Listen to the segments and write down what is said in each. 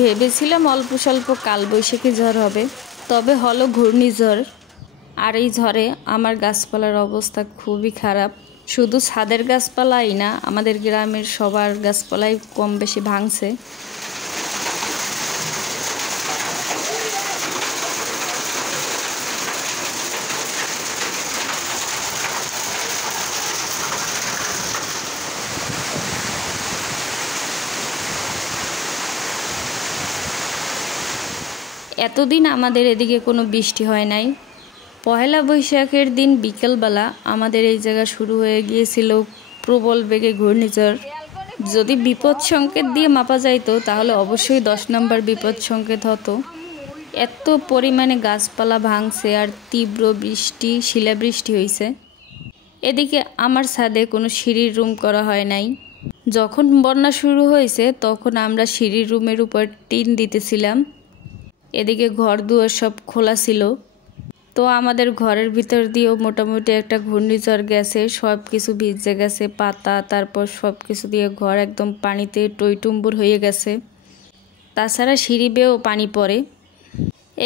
ভেবেছিলাম অল্প স্বল্প কালবৈশাখী ঝড় হবে, তবে হলো ঘূর্ণিঝড়। আর এই ঝড়ে আমার গাছপালার অবস্থা খুবই খারাপ। শুধু ছাদের গাছপালাই না, আমাদের গ্রামের সবার গাছপালাই কম বেশি ভাঙছে। এতদিন আমাদের এদিকে কোনো বৃষ্টি হয় নাই। পহেলা বৈশাখের দিন বিকেলবেলা আমাদের এই জায়গা শুরু হয়ে গিয়েছিল প্রবল বেগে ঘূর্ণিঝড়। যদি বিপদ সংকেত দিয়ে মাপা যাইতো তাহলে অবশ্যই 10 নম্বর বিপদ সংকেত হতো। এত পরিমাণে গাছপালা ভাঙছে আর তীব্র বৃষ্টি, শিলাবৃষ্টি হয়েছে। এদিকে আমার ছাদে কোনো সিঁড়ির রুম করা হয় নাই। যখন বন্যা শুরু হয়েছে তখন আমরা সিঁড়ির রুমের উপর টিন দিতেছিলাম। এদিকে ঘর দুয়ার সব খোলা ছিল, তো আমাদের ঘরের ভিতর দিয়েও মোটামুটি একটা ঘূর্ণিঝড় গেছে, সব কিছু ভিজে গেছে, পাতা তারপর সব কিছু দিয়ে ঘর একদম পানিতে টইটুম্বুর হয়ে গেছে। তাছাড়া সিঁড়ি বেয়েও পানি পড়ে।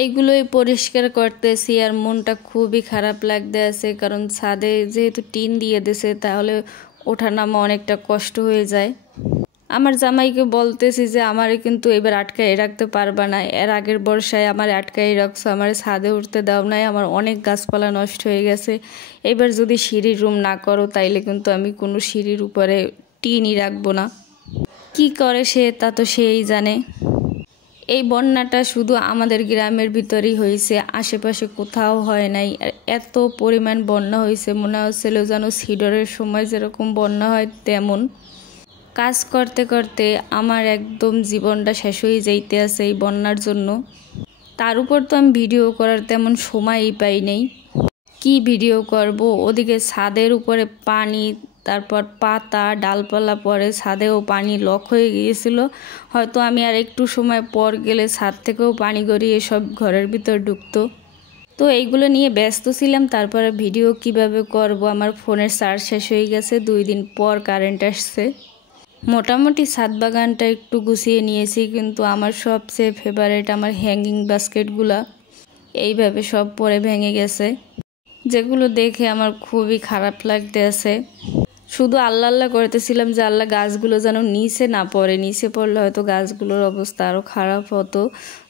এইগুলোই পরিষ্কার করতেছি আর মনটা খুবই খারাপ লাগতে আছে, কারণ ছাদে যেহেতু টিন দিয়ে দিছে তাহলে ওঠানামা অনেকটা কষ্ট হয়ে যায়। আমার জামাইকে বলতেছি যে আমারে কিন্তু এবার আটকাই রাখতে পারবা না, এর আগের বর্ষায় আমার আটকাই রাখছো, আমার ছাদে উঠতে দাও নাই, আমার অনেক গাছপালা নষ্ট হয়ে গেছে। এবার যদি সিঁড়ির রুম না করো তাইলে কিন্তু আমি কোনো সিঁড়ির উপরে টিনই রাখবো না। কি করে সে তা তো সেই জানে। এই বন্যাটা শুধু আমাদের গ্রামের ভিতরেই হয়েছে, আশেপাশে কোথাও হয় নাই। আর এত পরিমাণ বন্যা হয়েছে, মনে হচ্ছিল যেন সিডরের সময় যেরকম বন্যা হয় তেমন। কাজ করতে করতে আমার একদম জীবনটা শেষ হয়ে যাইতে আছে এই বন্যার জন্য। তার উপর তো আমি ভিডিও করার তেমন সময়ই পাই নাই। কি ভিডিও করব? ওদিকে ছাদের উপরে পানি, তারপর পাতা ডালপালা পরে ছাদেও পানি লক হয়ে গিয়েছিল। হয়তো আমি আর একটু সময় পর গেলে ছাদ থেকেও পানি গড়িয়ে সব ঘরের ভিতর ঢুকতো। তো এইগুলো নিয়ে ব্যস্ত ছিলাম। তারপরে ভিডিও কিভাবে করব, আমার ফোনের চার্জ শেষ হয়ে গেছে, 2 দিন পর কারেন্ট আসছে। মোটামুটি ছাদ বাগানটা একটু গুছিয়ে নিয়েছি, কিন্তু আমার সবচেয়ে ফেভারিট আমার হ্যাঙ্গিং বাস্কেটগুলা এইভাবে সব পরে ভেঙে গেছে, যেগুলো দেখে আমার খুবই খারাপ লাগতে আছে। শুধু আল্লাহ আল্লাহ করতেছিলাম যে আল্লাহ গাছগুলো যেন নিচে না পড়ে, নিচে পড়লে হয়তো গাছগুলোর অবস্থা আরও খারাপ হতো।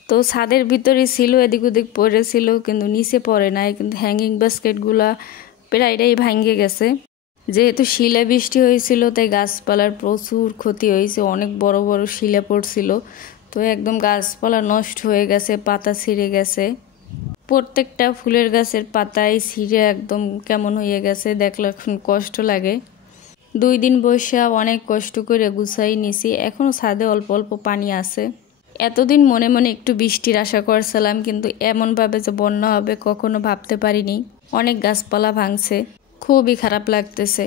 তো ছাদের ভিতরে ছিল, এদিক ওদিক পড়েছিল, কিন্তু নিচে পড়ে নাই। কিন্তু হ্যাঙ্গিং বাস্কেটগুলা প্রায়টাই ভেঙে গেছে। যেহেতু শিলা বৃষ্টি হয়েছিল তাই গাছপালার প্রচুর ক্ষতি হয়েছে, অনেক বড় বড় শিলা পড়ছিল। তো একদম গাছপালা নষ্ট হয়ে গেছে, পাতা ছিঁড়ে গেছে। প্রত্যেকটা ফুলের গাছের পাতায় ছিঁড়ে একদম কেমন হয়ে গেছে, দেখলে এখন কষ্ট লাগে। 2 দিন বসে অনেক কষ্ট করে গুছাই নিছি, এখনও ছাদে অল্প অল্প পানি আছে। এতদিন মনে মনে একটু বৃষ্টির আশা করছিলাম, কিন্তু এমনভাবে যে বন্যা হবে কখনো ভাবতে পারিনি। অনেক গাছপালা ভাঙছে, খুবই খারাপ লাগতেছে।